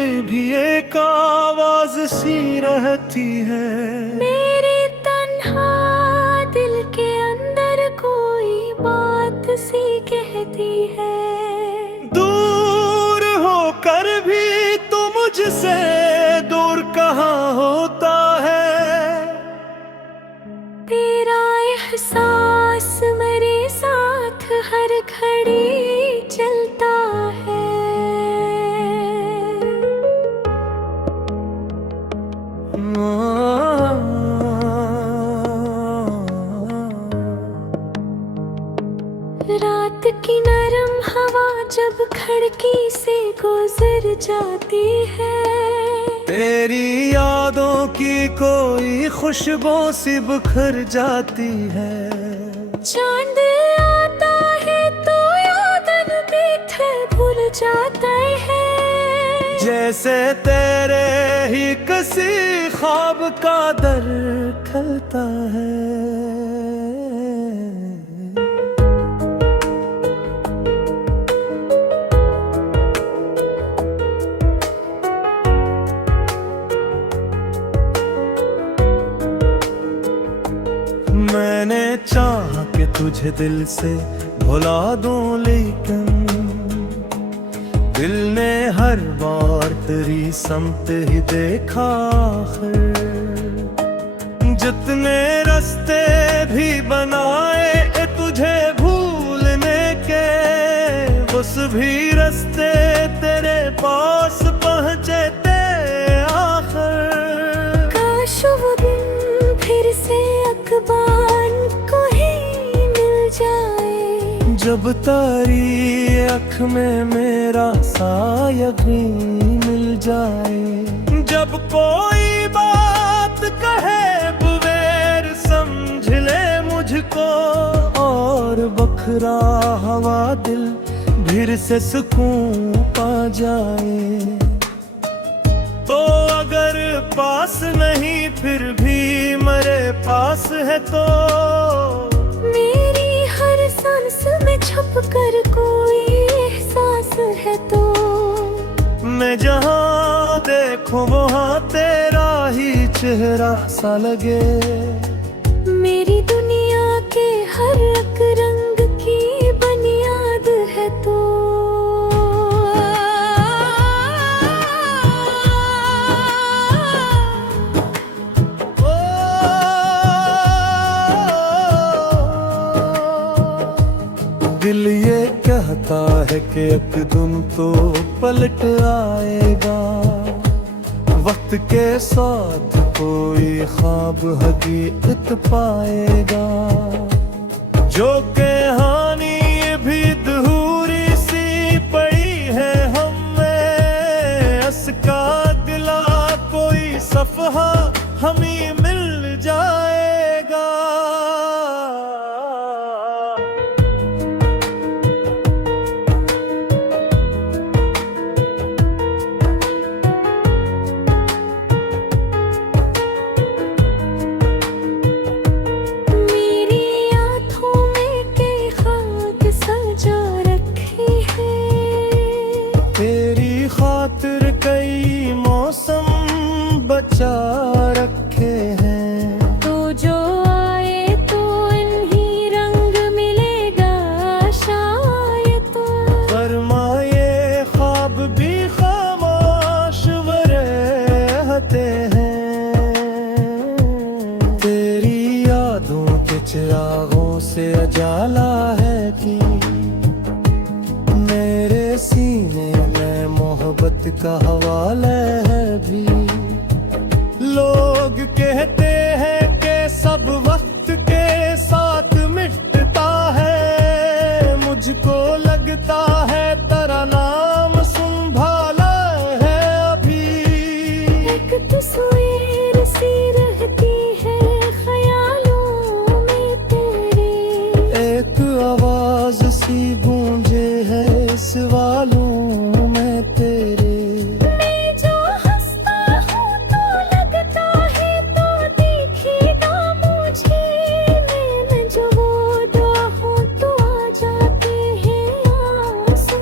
में भी एक आवाज सी रहती है। मेरे तन्हा दिल के अंदर कोई बात सी कहती है। दूर होकर भी तू मुझसे दूर कहाँ होता है। तेरा एहसास मेरे साथ हर घड़ी चलता है। रात की नरम हवा जब खिड़की से गुजर जाती है। तेरी यादों की कोई खुशबू सी बिखर जाती है। चांद आता है तो यादन पीछे भूल जाता है। जैसे तेरे ही किसी ख्वाब का दर खलता है। मैंने चाहा कि तुझे दिल से भुला दूं, लेकिन दिल ने हर बार तेरी समत ही देखा। आखिर जितने रास्ते भी बनाए तुझे भूलने के, उस भी रास्ते तेरे पास पहुँचे थे आखिर। काश वो दिन फिर से अखबार को ही मिल जाए। जब तारी अख में मेरा साया भी मिल जाए। जब कोई बात कहे बुवेर समझ ले मुझको, और बखरा हवा दिल फिर से सुकून पा जाए। तो अगर पास नहीं फिर भी मेरे पास है तो, मेरी हर सांस में छुप कर कोई एहसास है तो, मैं जहाँ देखूं वहाँ तेरा ही चेहरा सा लगे। मेरी दुनिया के हर एक रंग की बुनियाद है तो। दिल ये कहता है कि एक दिन तो पलट आएगा। वक्त के साथ कोई ख्वाब हकीकत पाएगा। जो कहानी भी अधूरी सी पड़ी है हमें, इसका दिला कोई सफहा हमें मिल जाएगा। तेरी खातिर कई मौसम बचा रखे हैं। तो जो आए तो इन्हीं रंग मिलेगा शायद। फरमाए ख्वाब भी खामोश व रहते हैं। तेरी यादों के चिरागों से उजाला है कि मेरे सीने में मोहब्बत का हवाला है भी। लोग कहते हैं कि सब वक्त के साथ मिटता है। मुझको लगता है तेरा नाम संभाला है अभी। एक तस्वीर सी रहती है ख्यालों में तेरे। एक आवाज सी गूंजे है सवालों में तेरे। मैं जो हंसता हूँ तो लगता है तो दिखेगा मुझे। मैं जो वो दुआ हूँ तो आ जाते हैं आंसू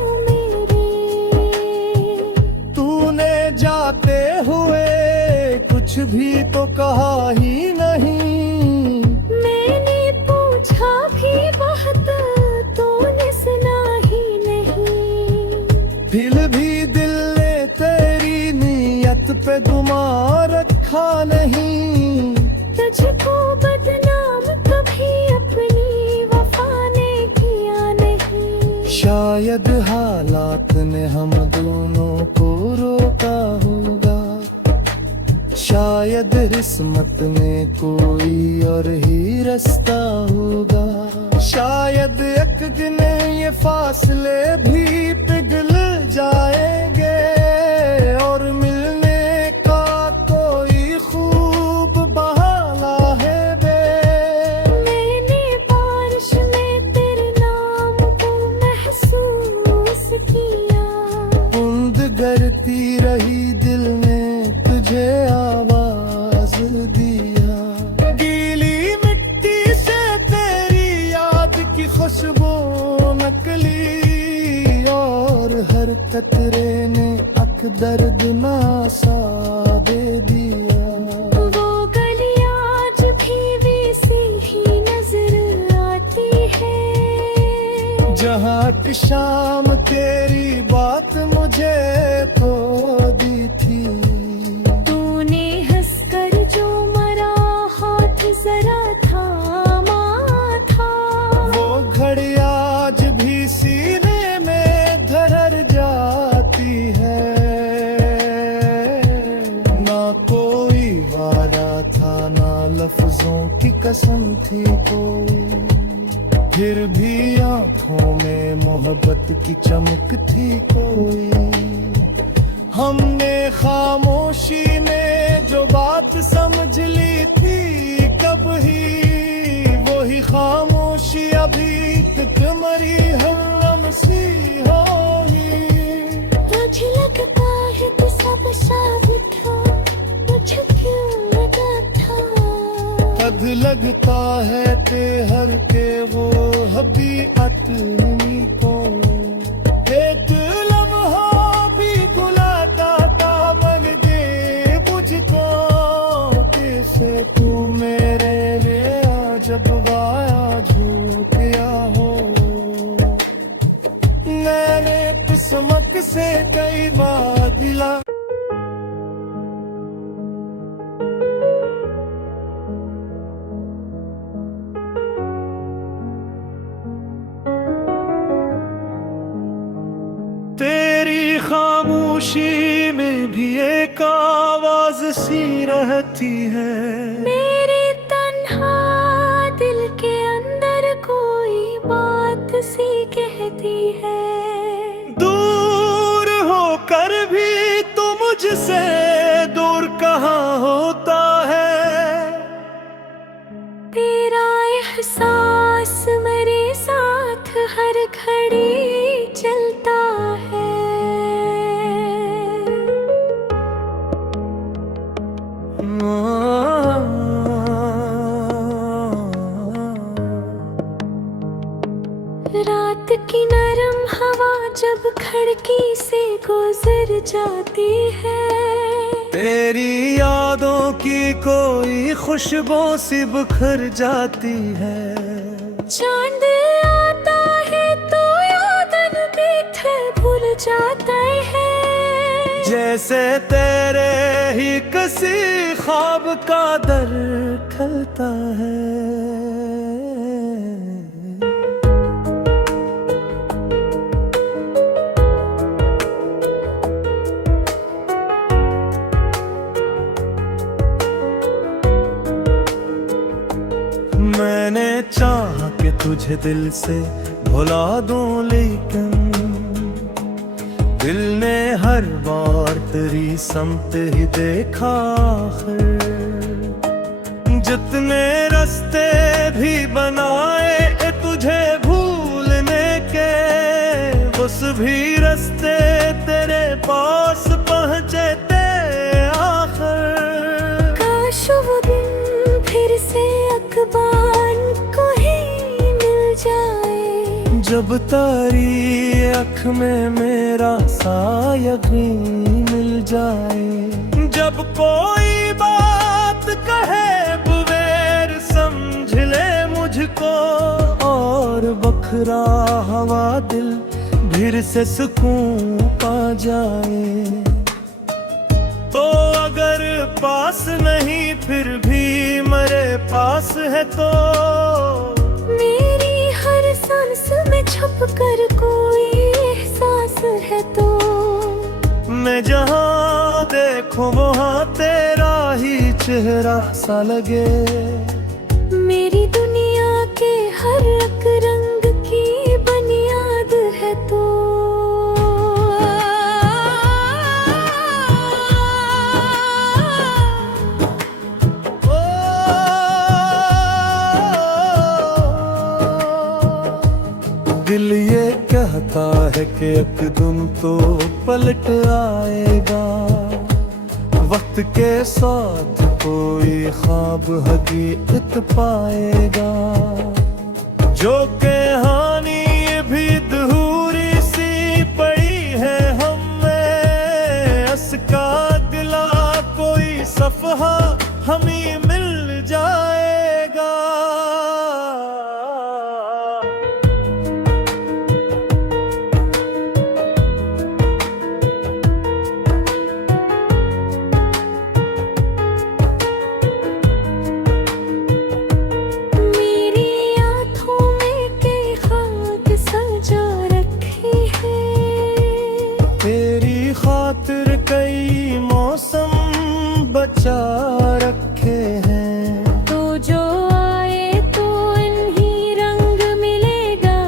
जाते हुए कुछ भी तो कहा ही नहीं। मैंने पूछा भी बहुत, तूने सुना ही नहीं। फिर भी दिल ने तेरी नीयत पे गुमान रखा नहीं। तुझको बदनाम कभी अपनी वफा ने किया नहीं। शायद हालात ने हम दोनों को रोका होगा, शायद किस्मत ने कोई और ही रास्ता होगा। शायद एक दिन ये फासले भी पिघल जाएंगे और मिलने का कोई खूब बहाना है बे। मैंने बारिश में तेरे नाम को महसूस किया। बूंद गिरती रही दिल ने तुझे आवाज दिया। गीली मिट्टी से तेरी याद की खुशबू नकली और हर कतरे ने अक दर्द नासा दे दिया। वो गली आज भी वैसी ही नजर आती है जहाँ शाम तेरी बात मुझे तो दी थी। तूने हंसकर जो मरा हाथ जरा थामा था। वो घड़ी आज भी सीने में धर जाती है। ना कोई वादा था ना लफ्जों की कसम थी कोई, फिर भी आंखों में मोहब्बत की चमक थी कोई। हमने खामोशी में जो बात समझ ली थी कब ही, वही खामोशी अभी तक मरी हम सी होगी। मुझे लगता है कि सब साबित हो, मुझे क्यों लगा था। कद लगता है ते हर के वो हबी अतनी को। एक लम्हा भी बुलाता था मन दे मुझको। जैसे तू मेरे रिया जब वाया झूठिया हो। मैंने किस्मत से कई बार दिला। तेरी खामोशी में भी एक आवाज सी रहती है। मेरे तन्हा दिल के अंदर कोई बात सी कहती है। दूर होकर भी तू मुझसे दूर कहाँ होता है। तेरा एहसास मेरे साथ हर घड़ी चलता है। रात की नरम हवा जब खिड़की से गुजर जाती है। तेरी यादों की कोई खुशबू सी बिखर जाती है। चांद आता है तो यादन पीठ भूल जाता है। जैसे तेरे ही किसी ख्वाब का दर खलता है। मैंने चाहा कि तुझे दिल से भुला दूं, लेकिन दिल ने हर बार तेरी समत ही देखा। आखिर जितने रास्ते भी बनाए तुझे भूलने के, उस भी रास्ते तेरे पास पहुँचे थे आखिर। काश वो दिन फिर से अखबार को ही मिल जाए। जब तारी अख में मेरा सा यकीन मिल जाए। बिखरा हवा दिल फिर से सुकून पा जाए। तो अगर पास नहीं फिर भी मेरे पास है तो मेरी हर सांस में छुप कर कोई एहसास है तो मैं जहाँ देखूं वहाँ तेरा ही चेहरा सा लगे। मेरी दुनिया के हर एक रंग की बुनियाद है तो दिल ये कहता है कि एक दिन तो पलट आएगा, वक्त के साथ कोई ख्वाब हकीकत पाएगा। जो कहानी भी अधूरी सी पड़ी है हमें, असका दिला कोई सफहा हमें मिल जाएगा। तेरी खातिर कई मौसम बचा रखे हैं। तो जो आए तो इन्हीं रंग मिलेगा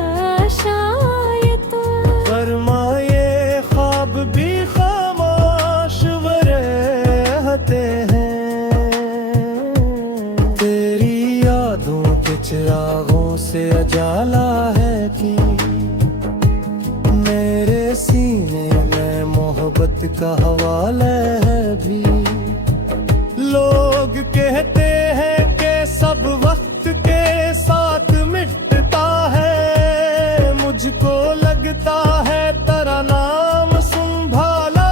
शायद तो फरमाए ख्वाब भी खामोश रहते हैं। तेरी यादों के चिरागों से उजाला है कि मेरे सीने में मोहब्बत का हवाला है भी। लोग कहते हैं कि सब वक्त के साथ मिटता है, मुझको लगता है तेरा नाम संभाला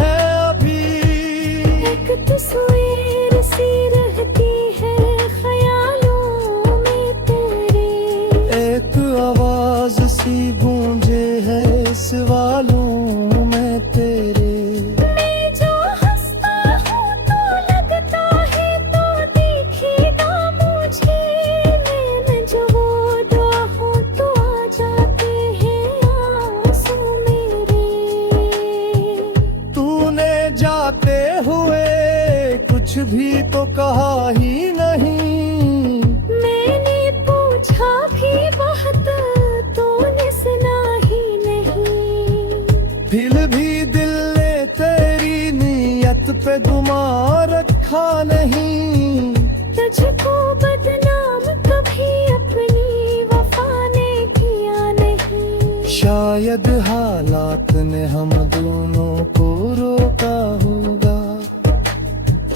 है अभी। एक तस्वीर सी रहती है ख्यालों में तेरे, एक आवाज सी गूंजे है सवालों में तेरे। मैं जो हंसता हूँ तो लगता है तो दिखेगा मुझे, मैं जो वो दुआ हूँ तो आ जाते हैं आंसू मेरे। तूने जाते हुए कुछ भी तो कहा ही नहीं, मैंने पूछा भी बहुत तूने सुना ही नहीं। फिर भी दिल ने तेरी नीयत पे गुमान रखा नहीं। तुझको बदनाम कभी अपनी वफा ने किया नहीं। शायद हालात ने हम दोनों को रोका होगा,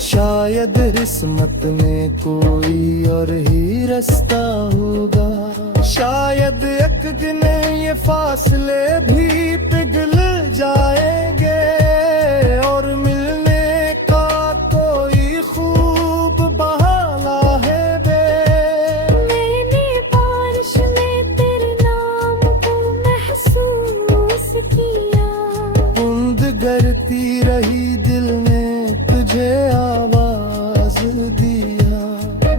शायद किस्मत ने कोई और ही रास्ता होगा। शायद एक दिन ये फासले भी पिघल जाएंगे और मिलने का कोई खूब बहाना है बे। मैंने बारिश में तेरे नाम को महसूस किया, बूंद गिरती रही दिल ने तुझे आवाज दिया।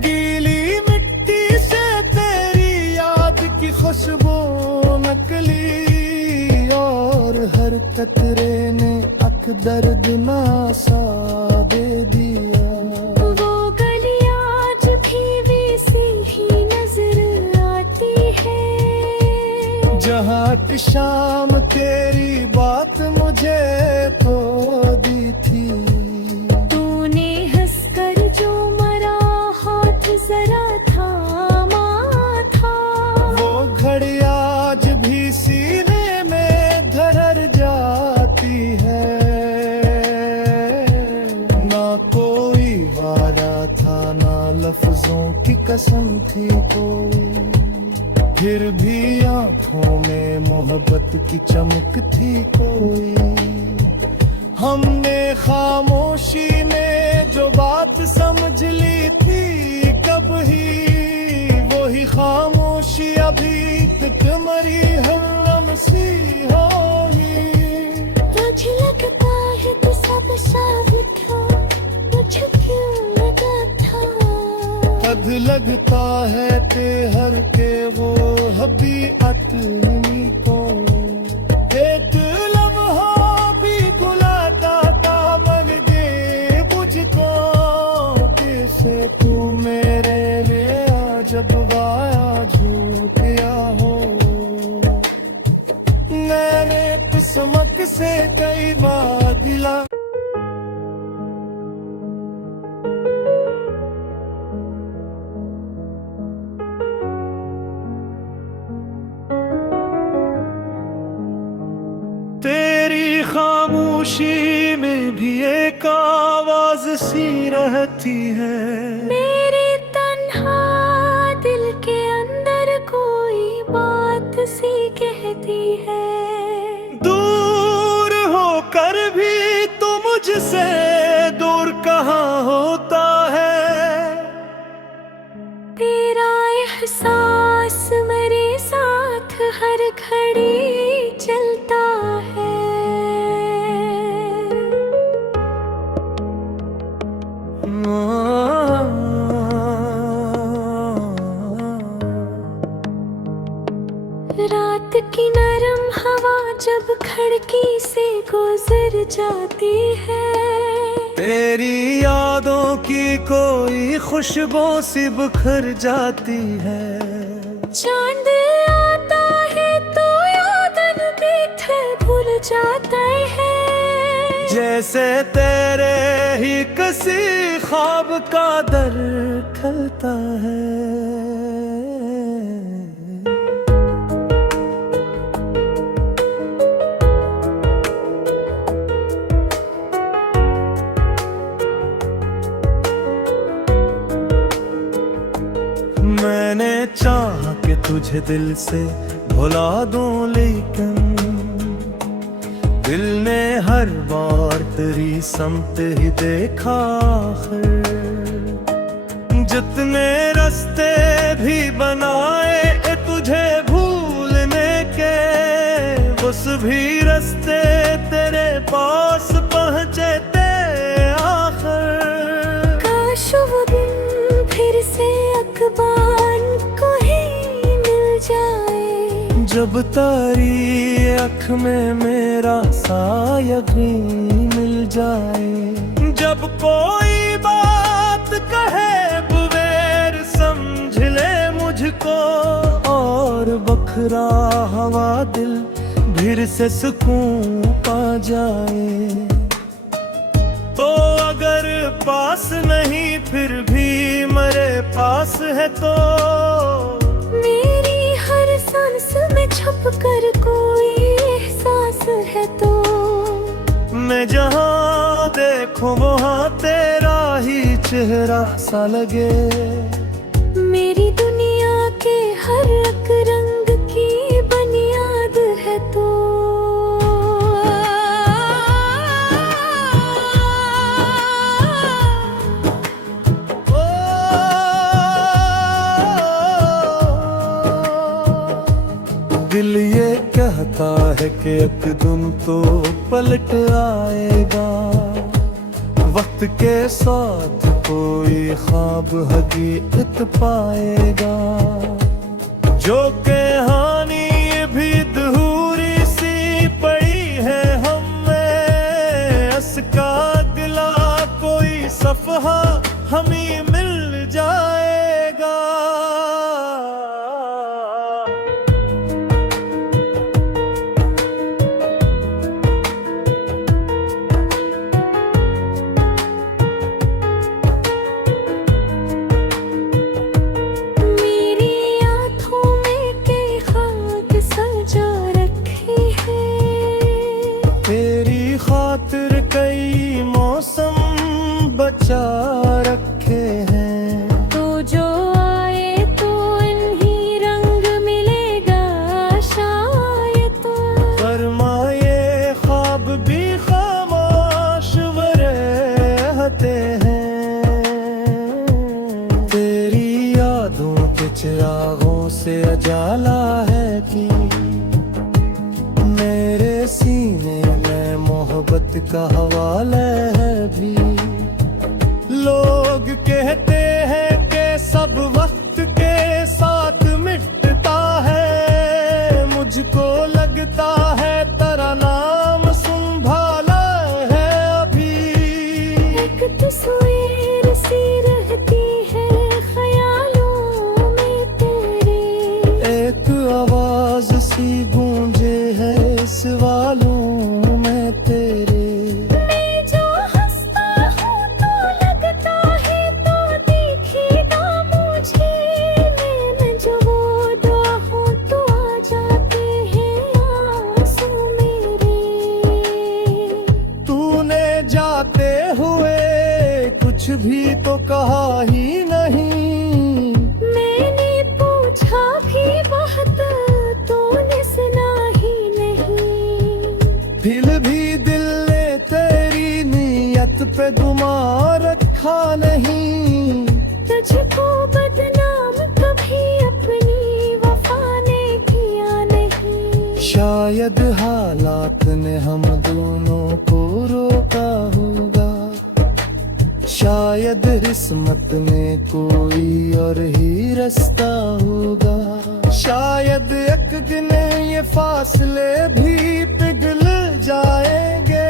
गीली मिट्टी से तेरी याद की खुशबू नकली और हर कतरे ने अख दर्द नासा दे दिया। वो गली आज भी वैसी ही नजर आती है, जहाँ शाम तेरी बात मुझे तो दी थी। तूने हंसकर जो मरा हाथ जरा थामा था, वो घड़ी आज भी सीने में धर जाती है। ना कोई वारा था ना लफ्जों की कसम थी कोई, फिर भी आंखों में मोहब्बत की चमक थी कोई। हमने खामोशी में जो बात समझ ली थी कब ही, वही खामोशी अभी तक सा भी था, मुझे क्यों लगा था हद लगता है तेहर के वो हबी अतनी को एक लम्हा भी बुलाता था मन दे मुझको जैसे तू मेरे लिए जब वाया झूठिया हो मैंने किस्मत से कई बार दिला तेरी खामोशी में भी एक आवाज सी रहती है मेरे तन्हा दिल के अंदर कोई बात सी कहती है दूर होकर भी तो मुझसे दूर कहाँ होता है तेरा एहसास मेरे साथ हर घड़ी चलता है रात की नरम हवा जब खिड़की से गुजर जाती है तेरी यादों की कोई खुशबू सी बिखर जाती है चांद आता है तो यादन बीते भूल जाता है जैसे तेरे ही किसी ख्वाब का दर खलता है मैंने चाहा कि तुझे दिल से भुला दूं लेकिन दिल ने हर बार तेरी समत ही देखा आखिर जितने रास्ते भी बनाए तुझे भूलने के उस भी रास्ते तेरे पास पहुँचे थे आखिर काश वो दिन फिर से अखबार को ही मिल जाए जब तारी अख में मेरा सा यकीन मिल जाए जब कोई बात कहे बुवेर समझ ले मुझको और बखरा हवा दिल फिर से सुकून पा जाए तो अगर पास नहीं फिर भी मेरे पास है तो मेरी हर सांस में छुप कर कोई एहसास है तो मैं जहाँ देखूं वहाँ तेरा ही चेहरा सा लगे मेरी दुनिया के हर एक रंग की बुनियाद है तो दिल ये कहता है कि एक दिन तो पलट आएगा वक्त के साथ कोई ख्वाब हकीकत पाएगा जो कहानी भी अधूरी सी पड़ी है हमें असका गिला कोई सफहा हमें मिल जाएगा कई मौसम बचा रखे हैं तो जो आए तो इन्हीं रंग मिलेगा शायद तो फरमाए ख्वाब भी खामोश रहते हैं तेरी यादों के चिरागों से उजाला है कि मेरे सीने में मोहब्बत का हवाला है तस्वीर सी रहती है ख्यालों में तेरे। एक आवाज सी गूंजे है सवालों में तेरे। मैं जो हंसता हूँ तो लगता है तो दिखेगा मुझे, मैं जो वो दुआ हूँ तो आ जाते हैं आंसू मेरे। तूने जाते हुए कुछ भी तो कहा ही नहीं। मैंने पूछा भी बहुत, तूने सुना ही नहीं। फिर भी दिल ने तेरी नीयत पे गुमान रखा नहीं। तुझको बदनाम कभी अपनी वफा ने किया नहीं। शायद हालात ने हम दोनों को रोका होगा, शायद किस्मत ने कोई और ही रास्ता होगा। शायद एक दिन ये फासले भी पिघल जाएंगे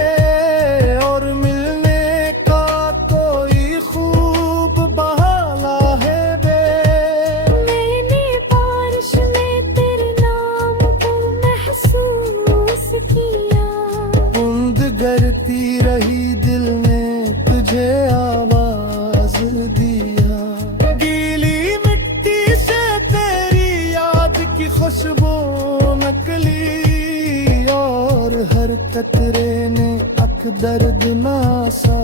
और मिलने का कोई खूब बहाना है बे। मैंने बारिश में तेरे नाम को महसूस किया। बूंद गिरती रही दिल ने तुझे आवाज दिया। गीली मिट्टी से तेरी याद की खुशबू नकली और हर कतरे ने अख दर्द नासा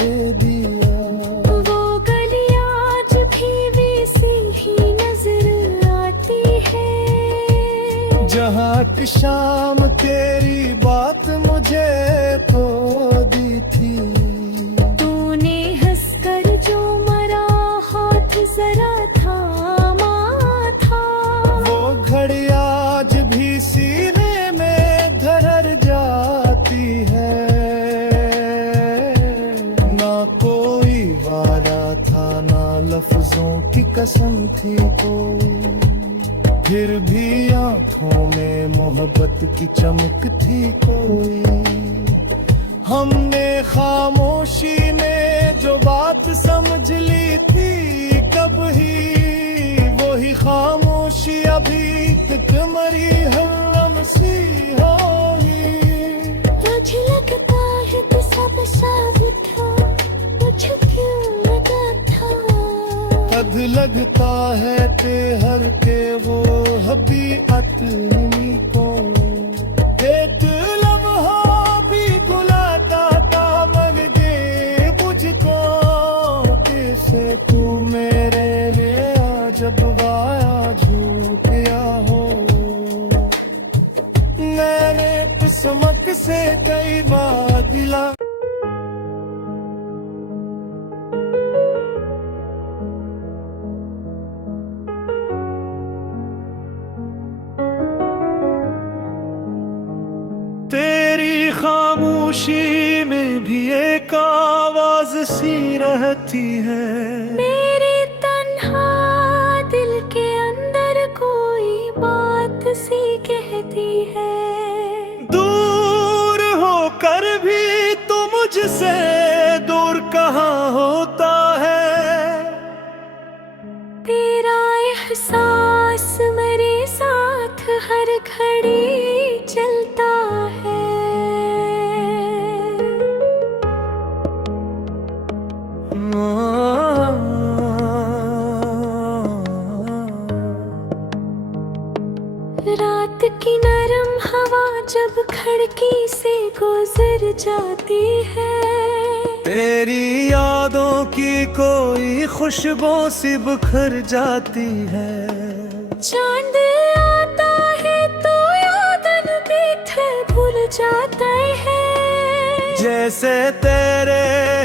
दे दिया। वो गली आज भी वैसी ही नजर आती है जहाँ की शाम तेरी बात मुझे तो दी थी। तूने हंसकर जो मरा हाथ जरा थामा था। वो घड़ी आज भी सीने में धर जाती है। ना कोई वारा था ना लफ्जों की कसम थी कोई, फिर भी आंखों में मोहब्बत की चमक थी कोई। हमने खामोशी में जो बात समझ ली थी कब ही, वही खामोशी अभी तक मरी हरम सी होगी। मुझे लगता है कि सब साबित था, मुझे क्यों लगा था। कद लगता है ते हर के वो हबी अतनी को। एक लम्हा भी बुलाता था मन दे मुझको। कैसे तू मेरे लिए जब वाया झूठिया हो। मैंने किस्मत से कई बार दिला। तेरी खामोशी में भी एक आवाज सी रहती है। मेरे तन्हा दिल के अंदर कोई बात सी कहती है। दूर होकर भी तू मुझसे दूर कहाँ होता है। तेरा एहसास मेरे साथ हर घड़ी चलता है। रात की नरम हवा जब खिड़की से गुजर जाती है। तेरी यादों की कोई खुशबू सी बिखर जाती है। चांद आता है तो यादन पीछे भूल जाता है। जैसे तेरे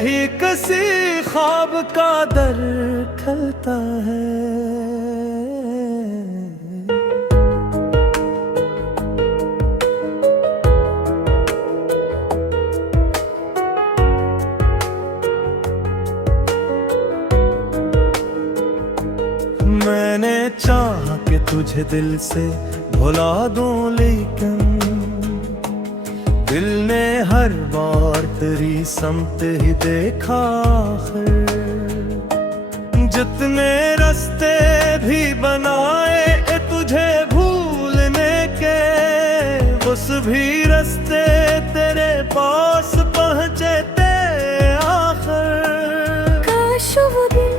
ही किसी ख्वाब का दर खलता है। मैंने चाहा कि तुझे दिल से भुला दूं, लेकिन दिल ने हर बार तेरी समत ही देखा है। जितने रास्ते भी बनाए तुझे भूलने के, उस भी रास्ते तेरे पास पहुँचे थे आखिर। काश वो दिन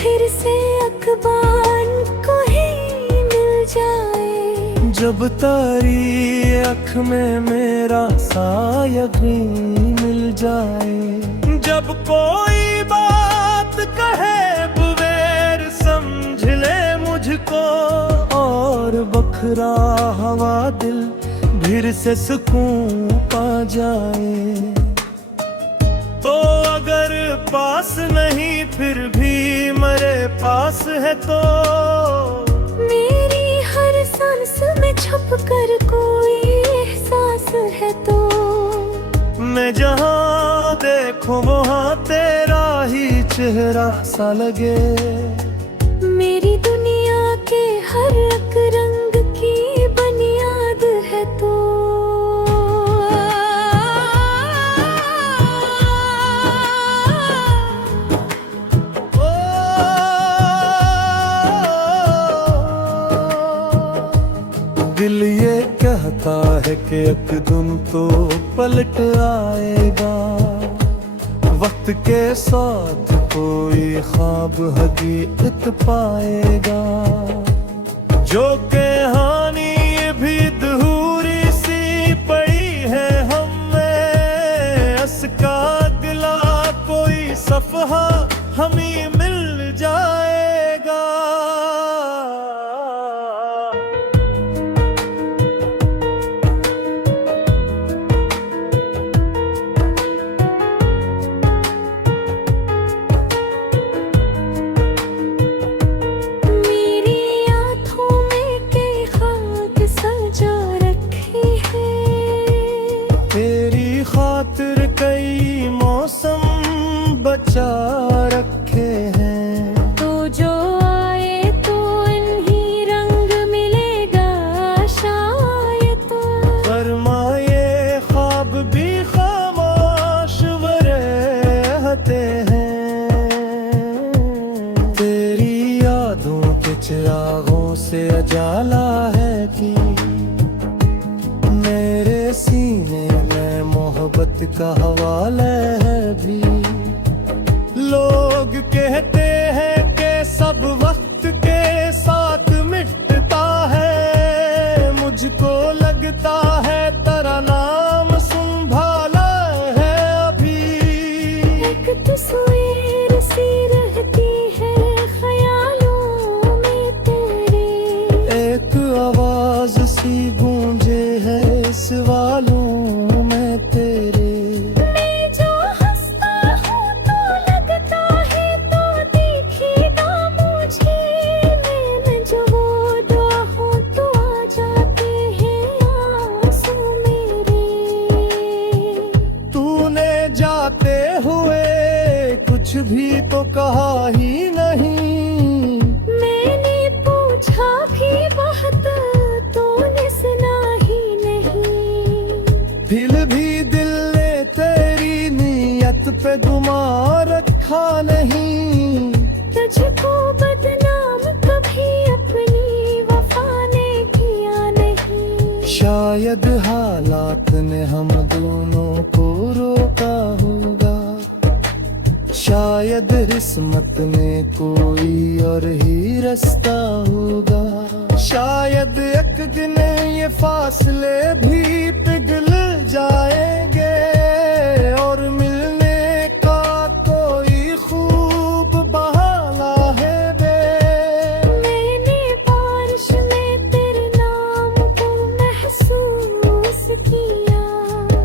फिर से अखबार को ही मिल जाए, जब तारी अख में मेरा साया भी मिल जाए। जब कोई बात कहे बुवेर समझ ले मुझको, और बखरा हवा दिल फिर से सुकून पा जाए। तो अगर पास नहीं फिर भी मेरे पास है तो, मेरी हर सांस में छुप कर कोई एहसास है तो, मैं जहाँ देखूं वहाँ तेरा ही चेहरा सा लगे। मेरी दुनिया के हर एक रंग की बुनियाद है तो। दिल ये कहता है कि एक दिन तो पलट आएगा, वक्त के साथ कोई ख्वाब हकीकत पाएगा। जो कहानी भी अधूरी सी पड़ी है हमें, इसका अगला कोई सफहा हमें मिल जाएगा। खातिर कई मौसम बचा रखे हैं, तो जो आए तो इन्हीं रंग मिलेगा शायद। फरमाए ख्वाब भी खामोश वो रहते हैं। तेरी यादों के चिरागों से उजाला है कि मेरे सीने में मोहब्बत का हवाला है भी। लोग कहते हैं कि सब वक्त के साथ मिटता है, मुझको लगता है तेरा नाम संभाला है अभी। एक तस्वीर सी रहती है ख्यालों में तेरे, एक आवाज सी गूंजे है सवालों में तेरे। मैं जो हंसता हूँ तो लगता है तो दिखेगा मुझे, मैं जो वो दुआ हूँ तो आ जाते हैं आंसू मेरे। तूने जाते हुए कुछ भी तो कहा ही नहीं, मैंने पूछा भी बहुत तूने सुना ही नहीं। फिर भी दिल ने तेरी नीयत पे गुमान रखा नहीं। तुझको बदनाम कभी अपनी वफा ने किया नहीं। शायद हालात ने हम दोनों को रोका होगा, शायद किस्मत ने कोई और ही रास्ता होगा। शायद एक दिन ये फासले भी पिघल जाएंगे और मिलने का कोई खूब बहाना है बे। मैंने बारिश में तेरे नाम को महसूस किया,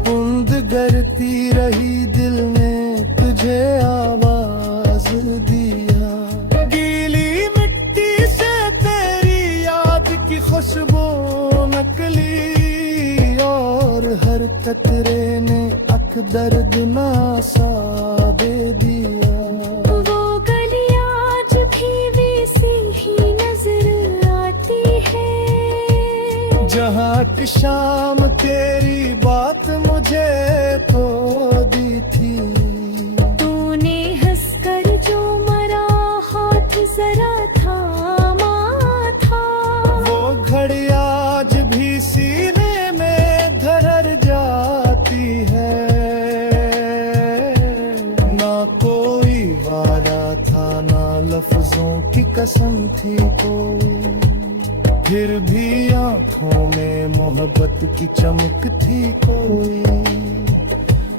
बूंद गिरती रही दिल ने तुझे आवाज दिया। गीली मिट्टी से तेरी याद की खुशबू नकली, और हर कतरे ने अख दर्द नासा दे दिया। वो गली आज भी वैसी ही नजर आती है, जहाँ की शाम तेरी बात मुझे कोई वारा था, ना लफ्जों की कसम थी कोई, फिर भी आंखों में मोहब्बत की चमक थी कोई।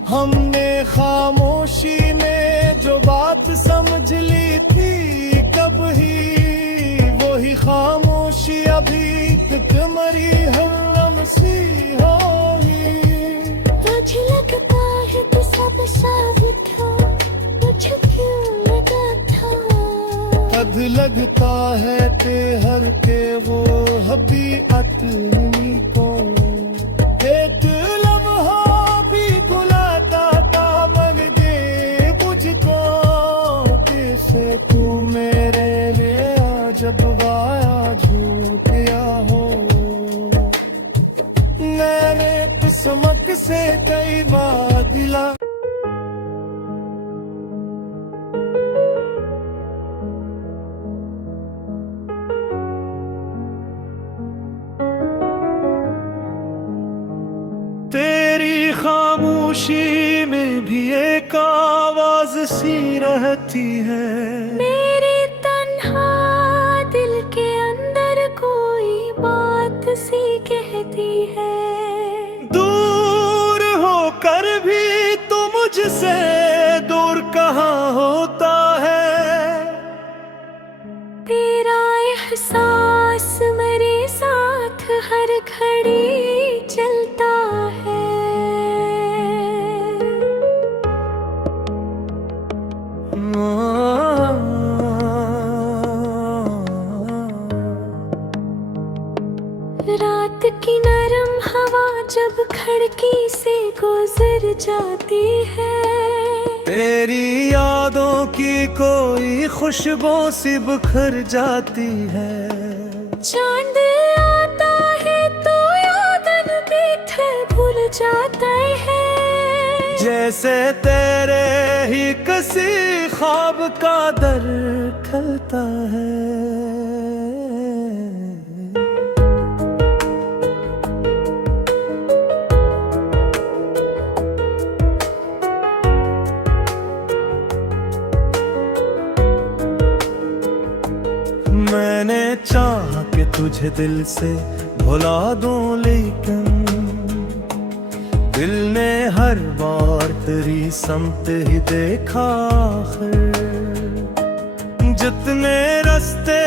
हमने खामोशी में जो बात समझ ली थी कब ही, वही खामोशी अभी तक मरी हम सी होगी। मुझे लगता है कि सब साबित हो, मुझे क्यों लगा था। कद लगता है ते हर के वो हबी अतनी को, एक लम्हा भी बुलाता था मग दे मुझको। जैसे तू मेरे लिए जब वाया झूठिया हो, मैंने किस्मत से कई बार दिला। तेरी खामोशी में भी एक आवाज सी रहती है, मेरे तन्हा दिल के अंदर कोई बात सी कहती है। दूर होकर भी तू मुझसे दूर कहाँ होता है। तेरा एहसास मेरे साथ हर घड़ी चलता है। रात की नरम हवा जब खिड़की से गुजर जाती है, तेरी यादों की कोई खुशबू सी बिखर जाती है। चांद आता है तो यादन पीठ भूल जाता है, जैसे तेरे ही किसी ख्वाब का दर खलता है। मैंने चाहा कि तुझे दिल से भुला दूं, लेकिन दिल ने हर बार तेरी समत ही देखा आखिर। जितने रास्ते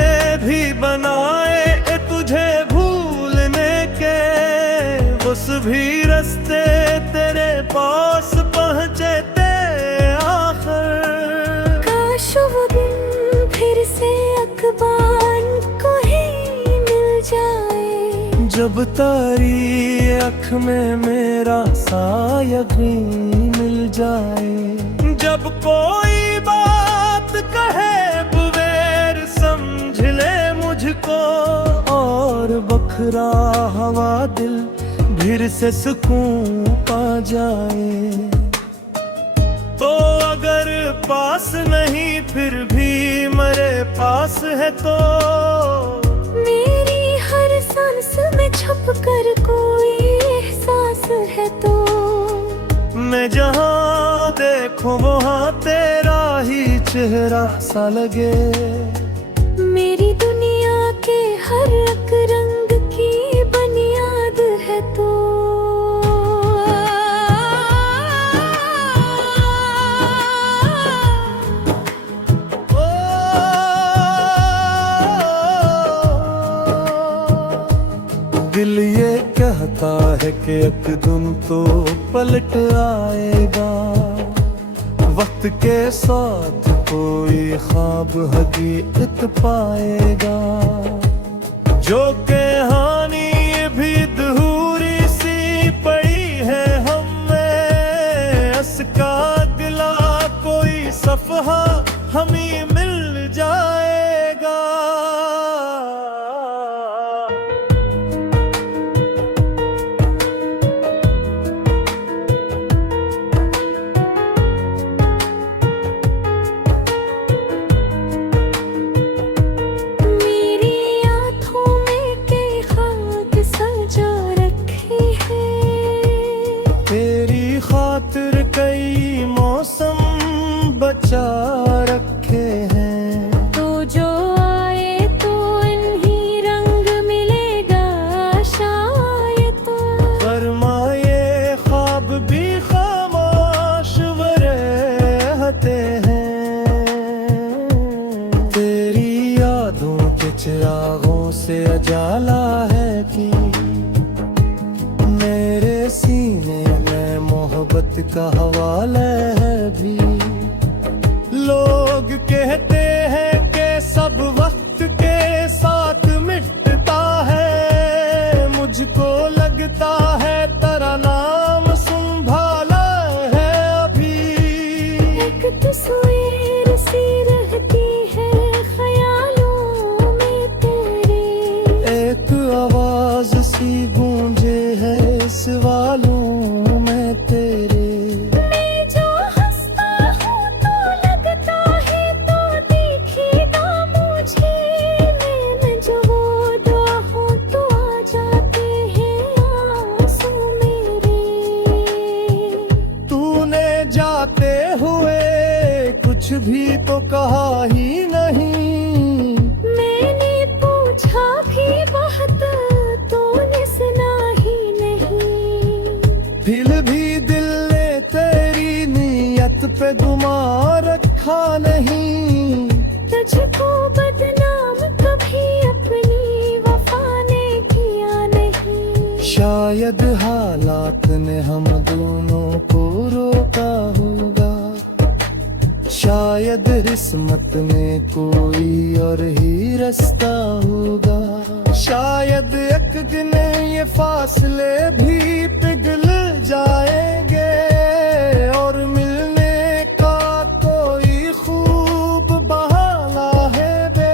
भी बनाए तुझे भूलने के, उस भी रास्ते तेरे पास पहुँचे थे आखिर। काश वो दिन फिर से अखबार को ही मिल जाए, जब तारी अख में मेरा साया भी मिल जाए। जब कोई बात कहे बुवेर समझ ले मुझको, और बखरा हवा दिल फिर से सुकून पा जाए। तो अगर पास नहीं फिर भी मेरे पास है तो, मेरी हर सांस में छुप कर कोई एहसास है तो, मैं जहाँ देखूं वहाँ तेरा ही चेहरा सा लगे। मेरी दुनिया के हर एक रंग की बुनियाद है तो। दिल ये कहता है कि एक दिन तो पलट आएगा, वक्त के साथ कोई ख्वाब हकीकत पाएगा। जो कहानी भी अधूरी सी पड़ी है हमें, इसका अगला कोई सफहा हमें मिल जाएगा। बचा रखे हैं। तो जो आए तो इन्हीं रंग मिलेगा शायद। फरमाए ख्वाब भी खामोश वो रहते हैं। तेरी यादों के चिरागों से उजाला है कि मेरे सीने में मोहब्बत का हवाला है भी। लोग कहते हैं कि सब वक्त के साथ मिटता है, मुझको लगता है तेरा नाम संभाला है अभी। एक तस्वीर सी रहती है ख्यालों में तेरे, एक आवाज सी गूंजे है सवालों में तेरे। मैं जो हंसता हूँ तो लगता है तो दिखेगा मुझे, मैं जो वो दुआ हूँ तो आ जाते हैं आंसू मेरे। तूने जाते हुए कुछ भी तो कहा ही नहीं। मैंने पूछा भी बहुत, तूने सुना ही नहीं। फिर भी दिल ने तेरी नीयत पे गुमान रखा नहीं। तुझको बदनाम कभी अपनी वफा ने किया नहीं। शायद हालात ने हम दोनों को रोका होगा, शायद किस्मत में कोई और ही रास्ता होगा। शायद एक दिन ये फासले भी पिघल जाएंगे और मिलने का कोई खूब बहाना है बे।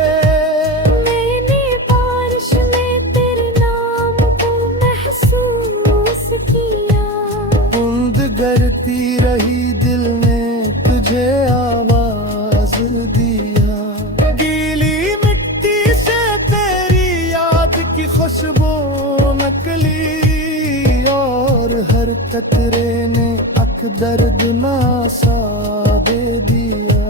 मैंने बारिश में तेरे नाम को महसूस किया। बूंद गिरती रही दिल ने तुझे आवाज दिया। गीली मिट्टी से तेरी याद की खुशबू निकली और हर कतरे ने अख दर्द नासा दे दिया।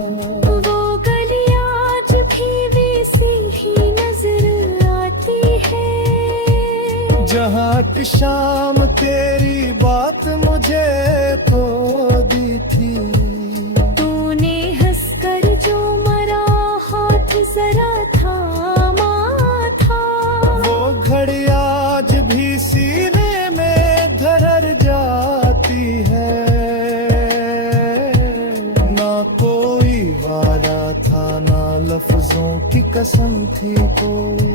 वो गली आज भी वैसी ही नजर आती है, जहाँ की शाम तेरी बात मुझे तो दी थी। तूने हंसकर जो मरा हाथ जरा थामा था। वो घड़ी आज भी सीने में धर जाती है। ना कोई वादा था ना लफ्जों की कसम थी कोई,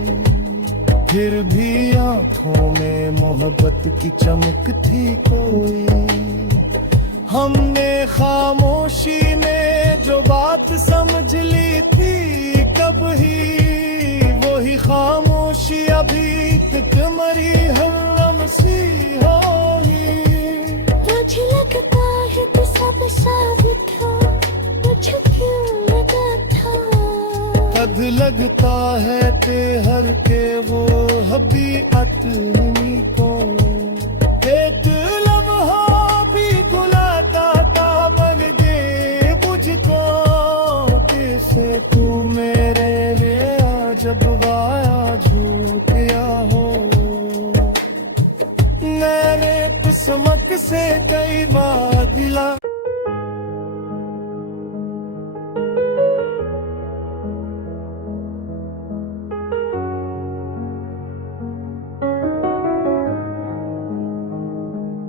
फिर भी आंखों में मोहब्बत की चमक थी कोई। हमने खामोशी में जो बात समझ ली थी कब ही, वही खामोशी अभी तक मरी हम सी होगी। मुझे लगता है कि सब साबित हो, मुझे क्यों लगा था। कद लगता है ते हर के वो हबी अतनी को। एक लम्हा भी गुलाता था मन दे मुझको, जैसे तू मेरे लिए जब वाया झूठिया हो। मैंने किस्मत से कई बार दिला।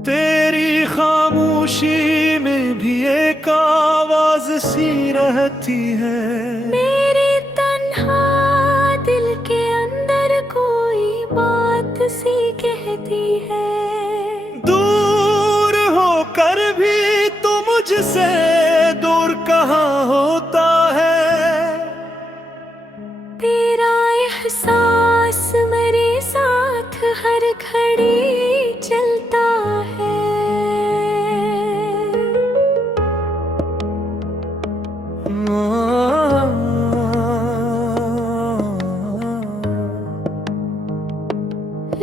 तेरी खामोशी में भी एक आवाज सी रहती है। मेरे तन्हा दिल के अंदर कोई बात सी कहती है। दूर होकर भी तू मुझसे दूर कहाँ होता है। तेरा एहसास मेरे साथ हर घड़ी चलता है।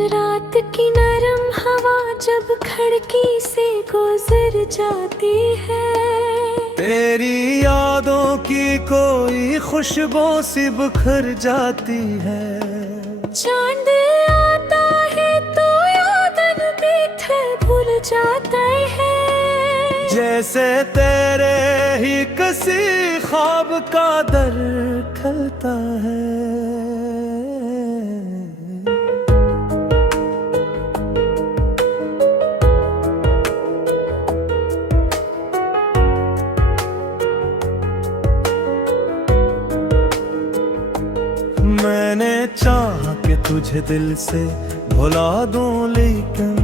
रात की नरम हवा जब खिड़की से गुजर जाती है। तेरी यादों की कोई खुशबू सी बिखर जाती है। चांद आता है तो यादन मीठे भूल जाते हैं। जैसे तेरे ही किसी ख्वाब का दर खलता है। मैंने चाहा कि तुझे दिल से भुला दूं, लेकिन